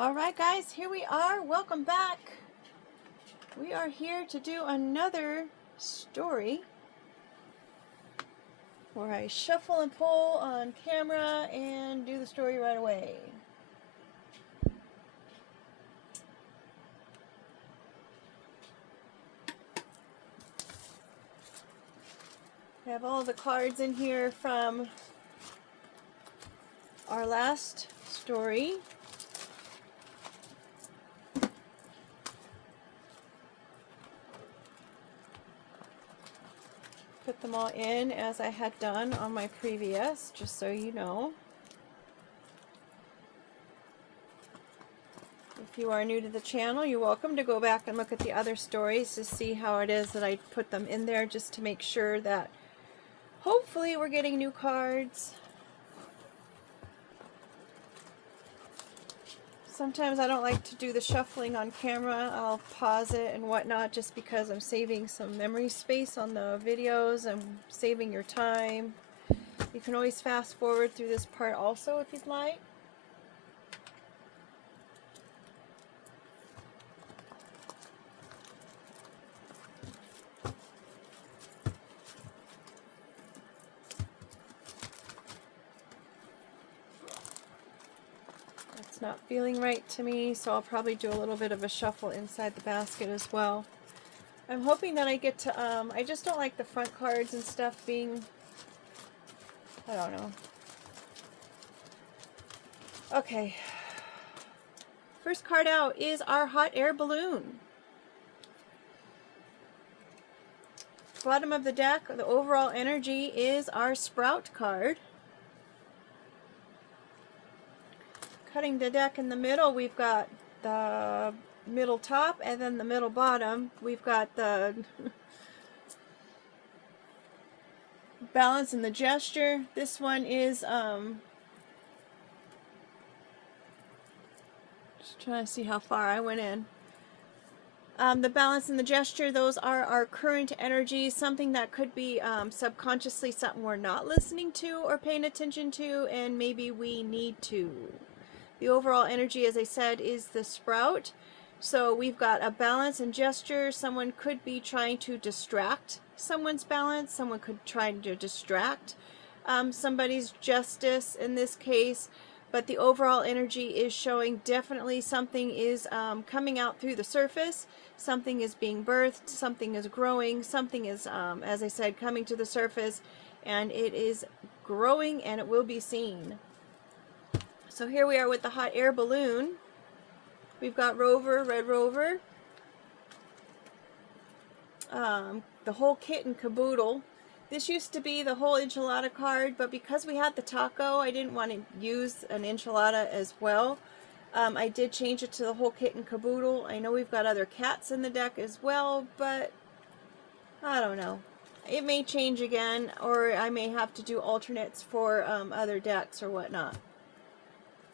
Alright guys, here we are. Welcome back. We are here to do another story where I shuffle and pull on camera and do the story right away. I have all the cards in here from our last story. Put them all in as I had done on my previous, just so you know. If you are new to the channel, you're welcome to go back and look at the other stories to see how it is that I put them in there, just to make sure that hopefully we're getting new cards. Sometimes I don't like to do the shuffling on camera. I'll pause it and whatnot just because I'm saving some memory space on the videos and saving your time. You can always fast forward through this part also if you'd like. It's not feeling right to me, so I'll probably do a little bit of a shuffle inside the basket as well. I'm hoping that I get to, I just don't like the front cards and stuff being, I don't know. Okay. First card out is our hot air balloon. Bottom of the deck, the overall energy is our sprout card. Cutting the deck in the middle, we've got the middle top and then the middle bottom. We've got the balance and the gesture. This one is just trying to see how far I went in. The balance and the gesture, those are our current energy, something that could be subconsciously something we're not listening to or paying attention to, and maybe we need to. The overall energy, as I said, is the sprout. So we've got a balance and gesture. Someone could be trying to distract someone's balance. Someone could try to distract somebody's justice in this case. But the overall energy is showing definitely something is coming out through the surface. Something is being birthed. Something is growing. Something is, as I said, coming to the surface. And it is growing and it will be seen. So here we are with the hot air balloon. We've got Rover, Red Rover, the whole kit and caboodle. This used to be the whole enchilada card, but because we had the taco, I didn't want to use an enchilada as well. I did change it to the whole kit and caboodle. I know we've got other cats in the deck as well, but I don't know. It may change again, or I may have to do alternates for other decks or whatnot.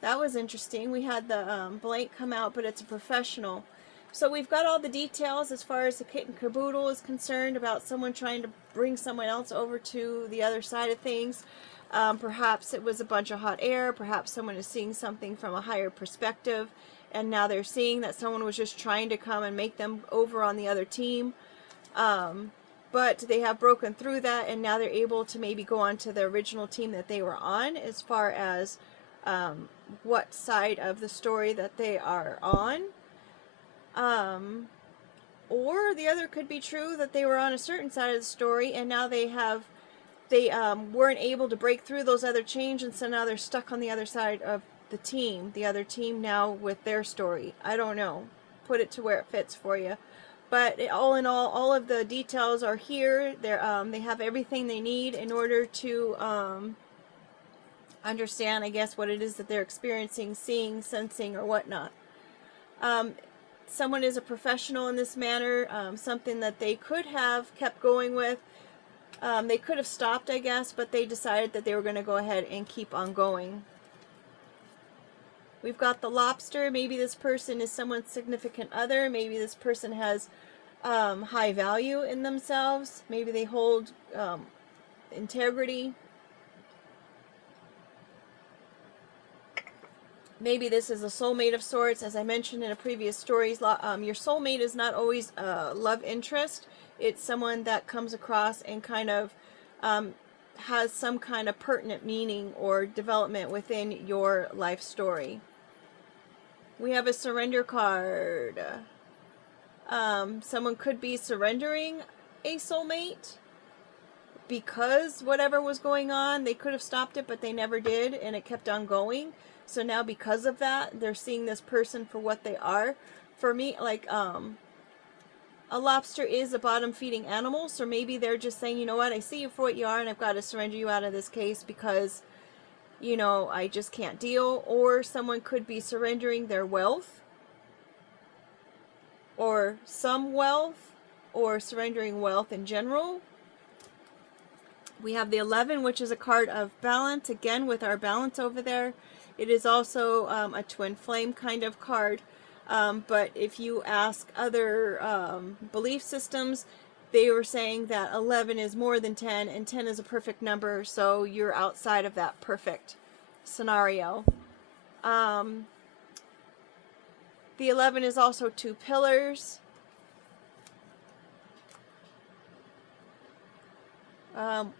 That was interesting. We had the blank come out, but it's a professional. So we've got all the details as far as the kit and caboodle is concerned about someone trying to bring someone else over to the other side of things. Perhaps it was a bunch of hot air. Perhaps someone is seeing something from a higher perspective, and now they're seeing that someone was just trying to come and make them over on the other team. But they have broken through that, and now they're able to maybe go on to the original team that they were on as far as what side of the story that they are on. Or the other could be true, that they were on a certain side of the story and now they weren't able to break through those other chains, and so now they're stuck on the other side of the other team now with their story. I don't know. Put it to where it fits for you. But all in all of the details are here. They have everything they need in order to understand, I guess, what it is that they're experiencing, seeing, sensing, or whatnot. Someone is a professional in this manner, something that they could have kept going with. They could have stopped, I guess, but they decided that they were going to go ahead and keep on going. We've got the lobster. Maybe this person is someone's significant other. Maybe this person has high value in themselves. Maybe they hold integrity. Maybe this is a soulmate of sorts. As I mentioned in a previous stories, your soulmate is not always a love interest. It's someone that comes across and kind of um, has some kind of pertinent meaning or development within your life story. We have a surrender card. Someone could be surrendering a soulmate because whatever was going on, they could have stopped it, but they never did, and it kept on going. So now because of that, they're seeing this person for what they are. For me, like, a lobster is a bottom feeding animal, so maybe they're just saying, you know what, I see you for what you are, and I've got to surrender you out of this case because, you know, I just can't deal. Or someone could be surrendering their wealth, or some wealth, or surrendering wealth in general. We have the 11, which is a card of balance, again with our balance over there. It is also a twin flame kind of card, but if you ask other belief systems, they were saying that 11 is more than 10, and 10 is a perfect number, so you're outside of that perfect scenario. The 11 is also 2 pillars.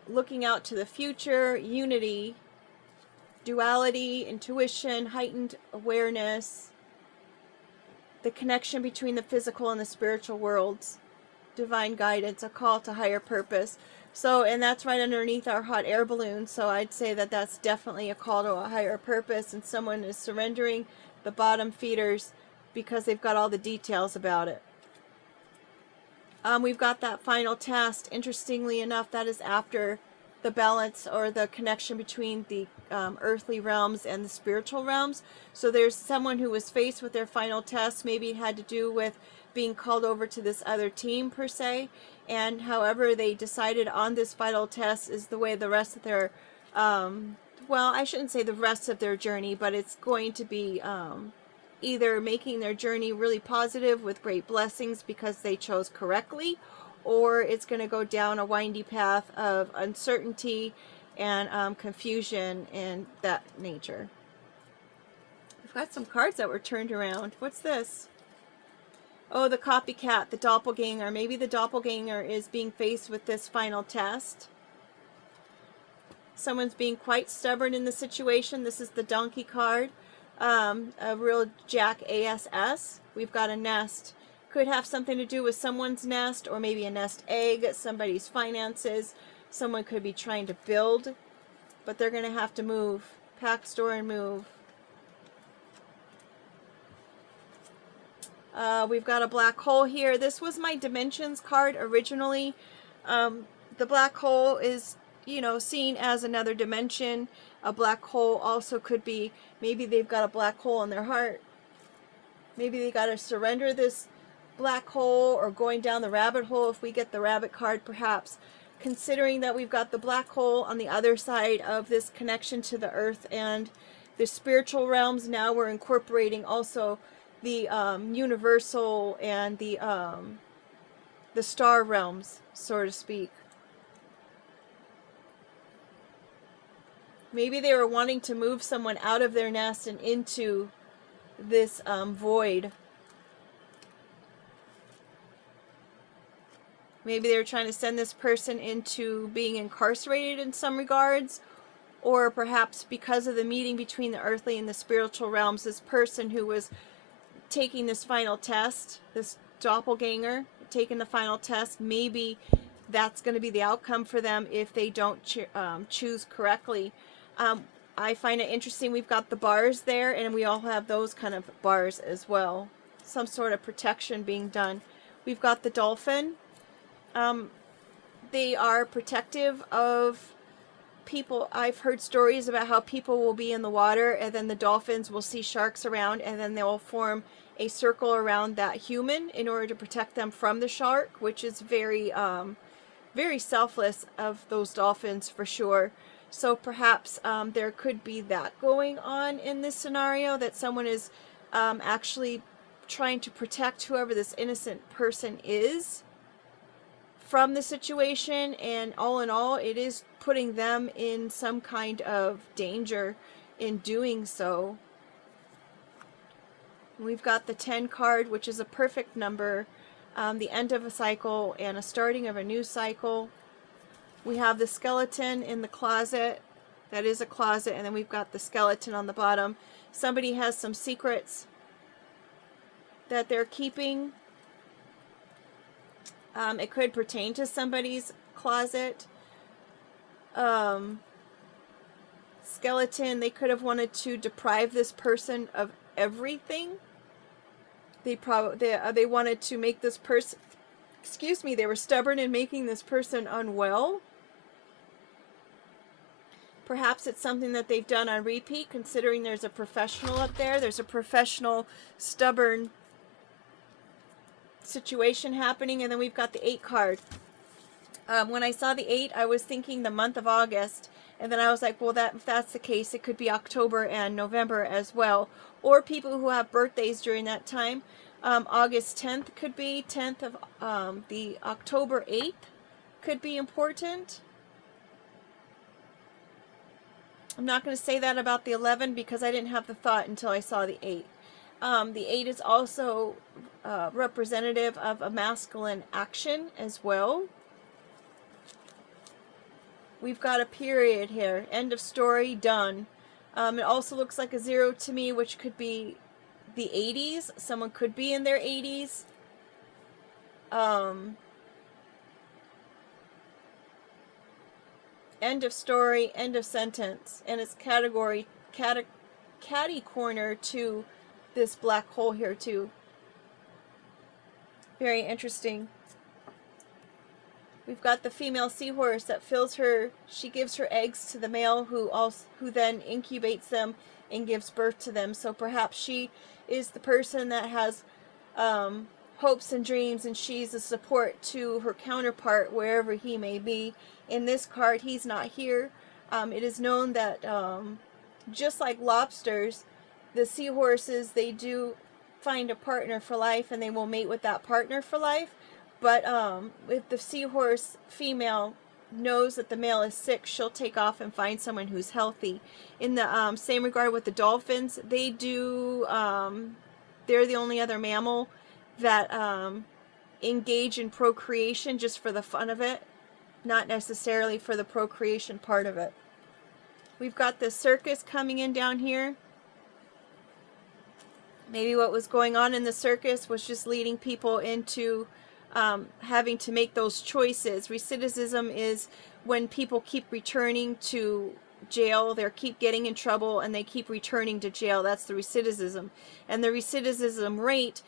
Looking out to the future, unity, duality, intuition, heightened awareness, the connection between the physical and the spiritual worlds, divine guidance, a call to higher purpose. So, and that's right underneath our hot air balloon, so I'd say that that's definitely a call to a higher purpose, and someone is surrendering the bottom feeders because they've got all the details about it. We've got that final test. Interestingly enough, that is after the balance or the connection between the earthly realms and the spiritual realms. So there's someone who was faced with their final test. Maybe it had to do with being called over to this other team per se. And however they decided on this final test is the way the rest of their, well, I shouldn't say the rest of their journey, but it's going to be either making their journey really positive with great blessings because they chose correctly, or it's going to go down a windy path of uncertainty and confusion and that nature. We've got some cards that were turned around. What's this? Oh, the copycat, the doppelganger. Maybe the doppelganger is being faced with this final test. Someone's being quite stubborn in the situation. This is the donkey card. A real jack ass. We've got a nest. Could have something to do with someone's nest, or maybe a nest egg, somebody's finances. Someone could be trying to build, but they're going to have to move. Pack, store, and move. We've got a black hole here. This was my dimensions card originally. The black hole is, you know, seen as another dimension. A black hole also could be, maybe they've got a black hole in their heart. Maybe they got to surrender this black hole, or going down the rabbit hole if we get the rabbit card perhaps. Considering that we've got the black hole on the other side of this connection to the earth and the spiritual realms, now we're incorporating also the universal and the star realms, so to speak. Maybe they were wanting to move someone out of their nest and into this void. Maybe they were trying to send this person into being incarcerated in some regards, or perhaps because of the meeting between the earthly and the spiritual realms, this person who was taking this final test, this doppelganger, taking the final test, maybe that's going to be the outcome for them if they don't choose correctly. I find it interesting, we've got the bars there, and we all have those kind of bars as well. Some sort of protection being done. We've got the dolphin. They are protective of people. I've heard stories about how people will be in the water, and then the dolphins will see sharks around, and then they will form a circle around that human in order to protect them from the shark, which is very, very selfless of those dolphins for sure. So perhaps there could be that going on in this scenario, that someone is actually trying to protect whoever this innocent person is from the situation, and all in all, it is putting them in some kind of danger in doing so. We've got the 10 card, which is a perfect number, the end of a cycle and a starting of a new cycle. We have the skeleton in the closet. That is a closet. And then we've got the skeleton on the bottom. Somebody has some secrets that they're keeping. It could pertain to somebody's closet. Skeleton, they could have wanted to deprive this person of everything. They wanted to make this person, excuse me, they were stubborn in making this person unwell. Perhaps it's something that they've done on repeat, considering there's a professional up there. There's a professional, stubborn situation happening. And then we've got the 8 card. When I saw the 8, I was thinking the month of August. And then I was like, well, if that's the case, it could be October and November as well. Or people who have birthdays during that time. August 10th could be 10th of the October 8th could be important. I'm not going to say that about the 11 because I didn't have the thought until I saw the 8. The 8 is also representative of a masculine action as well. We've got a period here. End of story, done. It also looks like a 0 to me, which could be the 80s. Someone could be in their 80s. End of story, end of sentence. And it's catty corner to this black hole here too. Very interesting. We've got the female seahorse that fills her, she gives her eggs to the male who then incubates them and gives birth to them. So perhaps she is the person that has hopes and dreams, and she's a support to her counterpart wherever he may be. In this card, he's not here. It is known that just like lobsters, the seahorses, they do find a partner for life and they will mate with that partner for life. But if the seahorse female knows that the male is sick, she'll take off and find someone who's healthy. In the same regard with the dolphins, they do, they're the only other mammal that engage in procreation just for the fun of it, not necessarily for the procreation part of it. We've got the circus coming in down here. Maybe what was going on in the circus was just leading people into having to make those choices. Recidivism is when people keep returning to jail, they keep getting in trouble and they keep returning to jail. That's the recidivism. And the recidivism rate,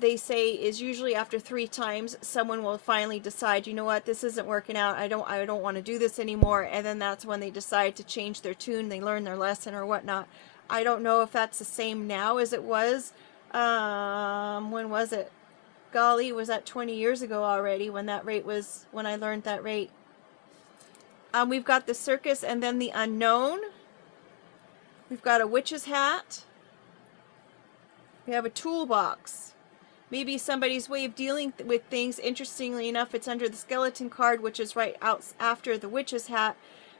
they say, is usually after 3 times someone will finally decide, you know what, this isn't working out, I don't want to do this anymore. And then that's when they decide to change their tune, they learn their lesson or whatnot. I don't know if that's the same now as it was. When was it? Golly, was that 20 years ago already when that rate was, when I learned that rate. We've got the circus and then the unknown. We've got a witch's hat. We have a toolbox. Maybe somebody's way of dealing with things. Interestingly enough, it's under the skeleton card, which is right out after the witch's hat.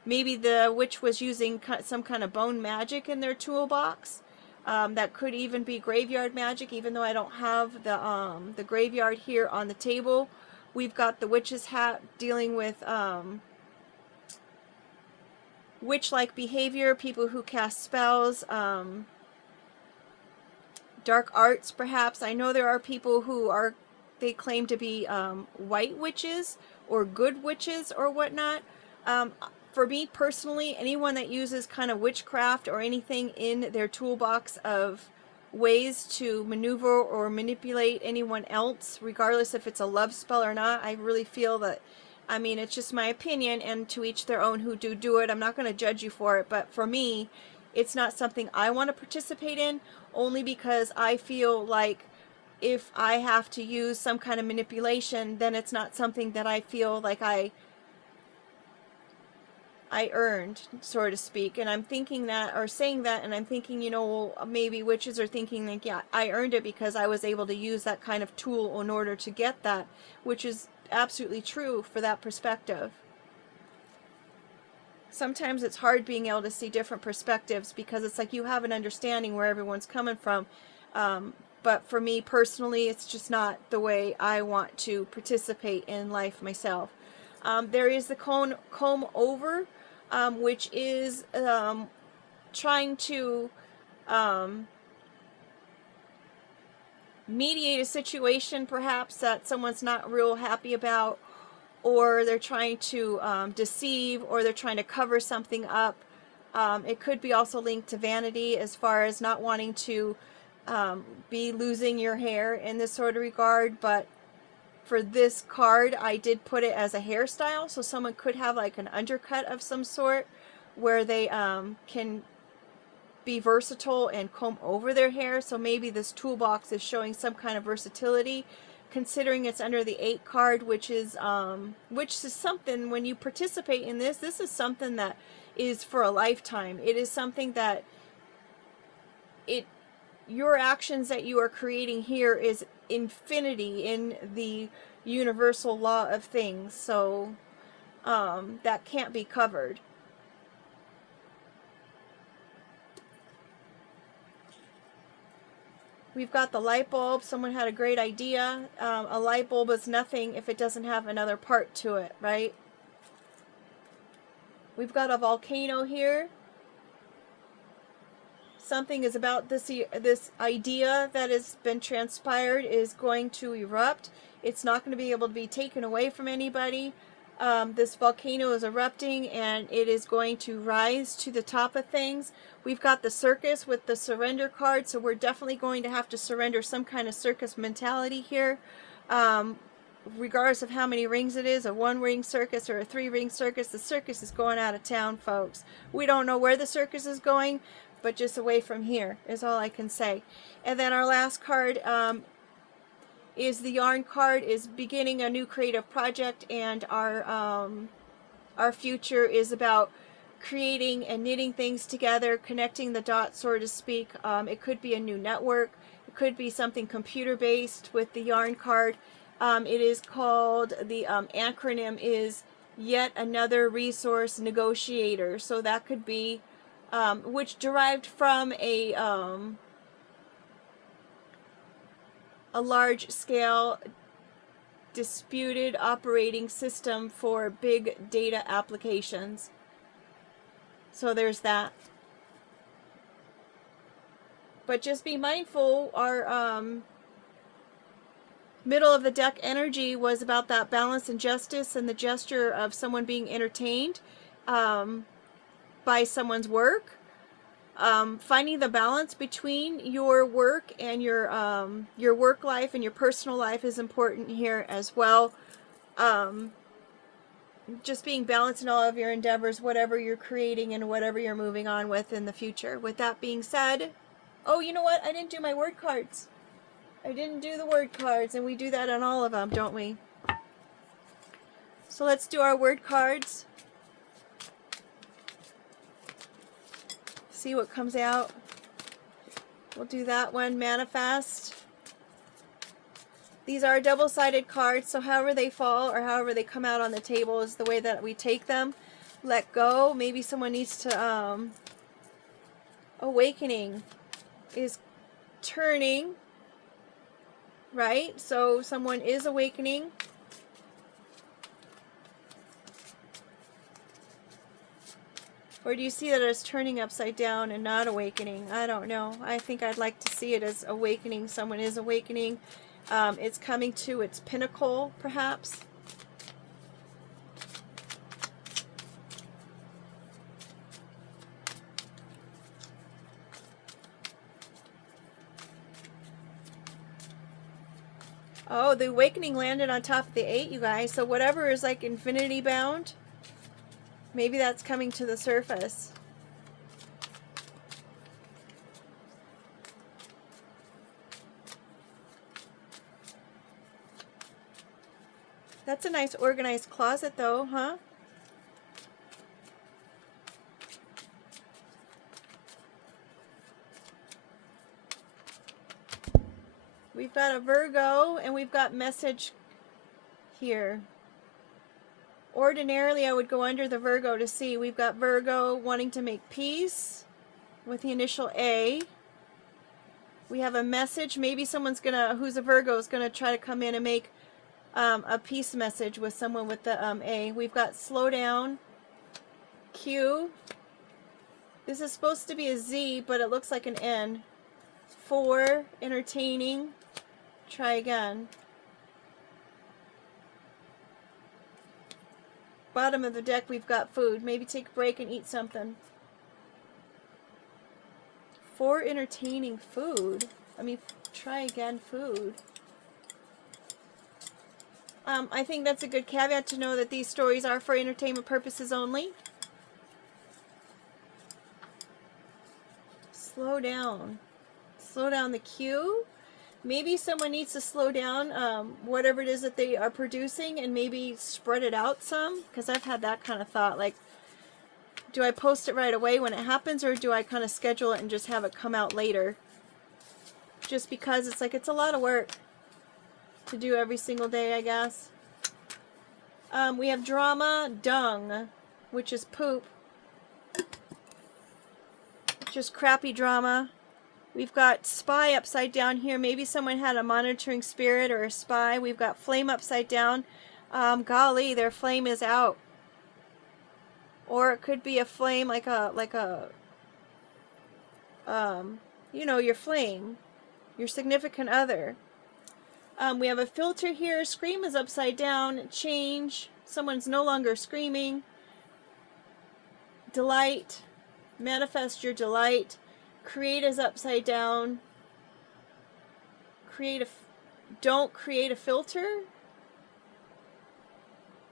Maybe the witch was using some kind of bone magic in their toolbox. That could even be graveyard magic, even though I don't have the graveyard here on the table. We've got the witch's hat dealing with witch-like behavior, people who cast spells, dark arts perhaps. I know there are people who they claim to be white witches or good witches or whatnot. For me personally, anyone that uses kind of witchcraft or anything in their toolbox of ways to maneuver or manipulate anyone else, regardless if it's a love spell or not, I really feel that, I mean, it's just my opinion, and to each their own who do it. I'm not going to judge you for it, but for me, it's not something I want to participate in, only because I feel like if I have to use some kind of manipulation, then it's not something that I feel like I earned, so to speak. And I'm thinking that, or saying that, and I'm thinking, you know, well, maybe witches are thinking like, yeah, I earned it because I was able to use that kind of tool in order to get that, which is absolutely true for that perspective. Sometimes it's hard being able to see different perspectives because it's like you have an understanding where everyone's coming from. But for me personally, it's just not the way I want to participate in life myself. There is the comb over, which is trying to mediate a situation perhaps that someone's not real happy about, or they're trying to deceive, or they're trying to cover something up. It could be also linked to vanity, as far as not wanting to be losing your hair in this sort of regard. But for this card, I did put it as a hairstyle, so someone could have like an undercut of some sort where they can be versatile and comb over their hair. So maybe this toolbox is showing some kind of versatility, considering it's under the 8 card, which is something, when you participate in this is something that is for a lifetime. It is something that your actions that you are creating here is infinity in the universal law of things. So that can't be covered. We've got the light bulb. Someone had a great idea. A light bulb is nothing if it doesn't have another part to it, right? We've got a volcano here. Something is about this idea that has been transpired is going to erupt. It's not going to be able to be taken away from anybody. This volcano is erupting, and it is going to rise to the top of things. We've got the circus with the surrender card, so we're definitely going to have to surrender some kind of circus mentality here. Regardless of how many rings it is, a 1-ring circus or a 3-ring circus, the circus is going out of town, folks. We don't know where the circus is going, but just away from here is all I can say. And then our last card is the yarn card, is beginning a new creative project, and our future is about creating and knitting things together, connecting the dots, so to speak. It could be a new network. It could be something computer-based with the yarn card. It is called, the acronym is Yet Another Resource Negotiator. So that could be, which derived from a large-scale disputed operating system for big data applications. So there's that. But just be mindful, our middle of the deck energy was about that balance and justice, and the gesture of someone being entertained by someone's work. Finding the balance between your work and your work life and your personal life is important here as well. Just being balanced in all of your endeavors, whatever you're creating and whatever you're moving on with in the future. With that being said, oh, you know what? I didn't do my word cards. I didn't do the word cards, and we do that on all of them, don't we? So let's do our word cards. See what comes out. We'll do that one, manifest. These are double-sided cards, so however they fall or however they come out on the table is the way that we take them. Let go. Maybe someone needs to, awakening is turning, right? So someone is awakening. Or do you see that as turning upside down and not awakening? I don't know. I think I'd like to see it as awakening. Someone is awakening. It's coming to its pinnacle, perhaps. Oh, the awakening landed on top of the 8, you guys. So whatever is like infinity bound, maybe that's coming to the surface. That's a nice organized closet though, huh? We've got a Virgo, and we've got message here. Ordinarily, I would go under the Virgo to see. We've got Virgo wanting to make peace with the initial A. We have a message. Maybe someone's gonna, who's a Virgo, is gonna try to come in and make a peace message with someone with the A. We've got slow down, Q. This is supposed to be a Z, but it looks like an N. 4, entertaining. Try again. Bottom of the deck, we've got food. Maybe take a break and eat something. 4, entertaining, food. I mean, try again, food. I think that's a good caveat to know that these stories are for entertainment purposes only. Slow down. Slow down the queue. Maybe someone needs to slow down whatever it is that they are producing and maybe spread it out some. Because I've had that kind of thought. Like, do I post it right away when it happens, or do I kind of schedule it and just have it come out later? Just because it's like, it's a lot of work to do every single day, I guess. We have drama, dung, which is poop. Just crappy drama. We've got spy upside down here. Maybe someone had a monitoring spirit or a spy. We've got flame upside down. Golly, their flame is out. Or it could be a flame like a you know, your flame, your significant other. We have a filter here. Scream is upside down. Change. Someone's no longer screaming. Delight. Manifest your delight. Create is upside down. Don't create a filter.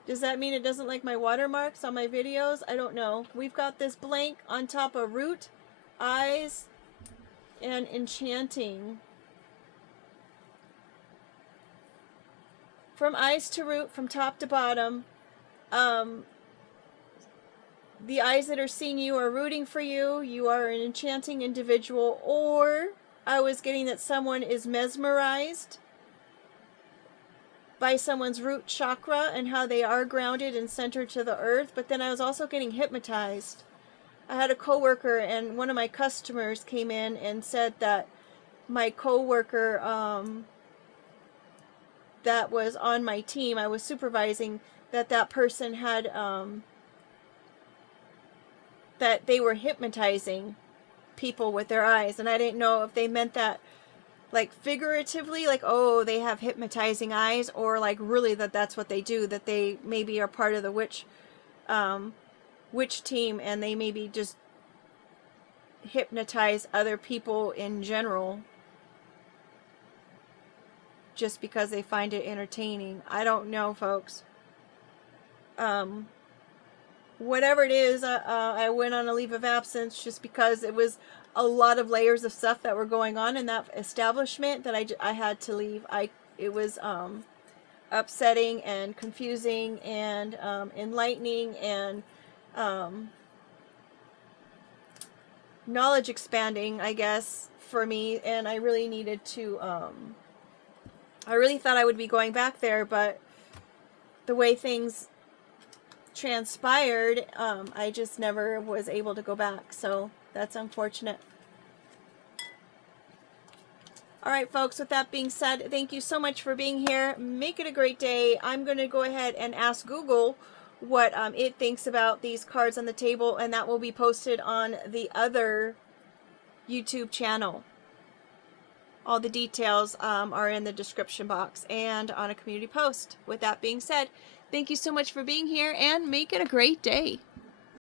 Does that mean it doesn't like my watermarks on my videos? I don't know. We've got this blank on top of root, eyes, and enchanting. From eyes to root, from top to bottom, the eyes that are seeing you are rooting for you. You are an enchanting individual. Or I was getting that someone is mesmerized by someone's root chakra and how they are grounded and centered to the earth. But then I was also getting hypnotized. I had a coworker, and one of my customers came in and said that my coworker that was on my team, I was supervising, that person had that they were hypnotizing people with their eyes. And I didn't know if they meant that like figuratively, like, oh, they have hypnotizing eyes, or like really that's what they do, that they maybe are part of the witch team, and they maybe just hypnotize other people in general just because they find it entertaining. I don't know, folks. Whatever it is, I went on a leave of absence just because it was a lot of layers of stuff that were going on in that establishment that I had to leave. It was upsetting and confusing and enlightening and knowledge expanding, I guess, for me. And I really needed to, I really thought I would be going back there, but the way things transpired, I just never was able to go back. So that's unfortunate. All right, folks, with that being said, thank you so much for being here. Make it a great day. I'm going to go ahead and ask Google what it thinks about these cards on the table, and that will be posted on the other YouTube channel. All the details are in the description box and on a community post. With that being said, thank you so much for being here, and make it a great day.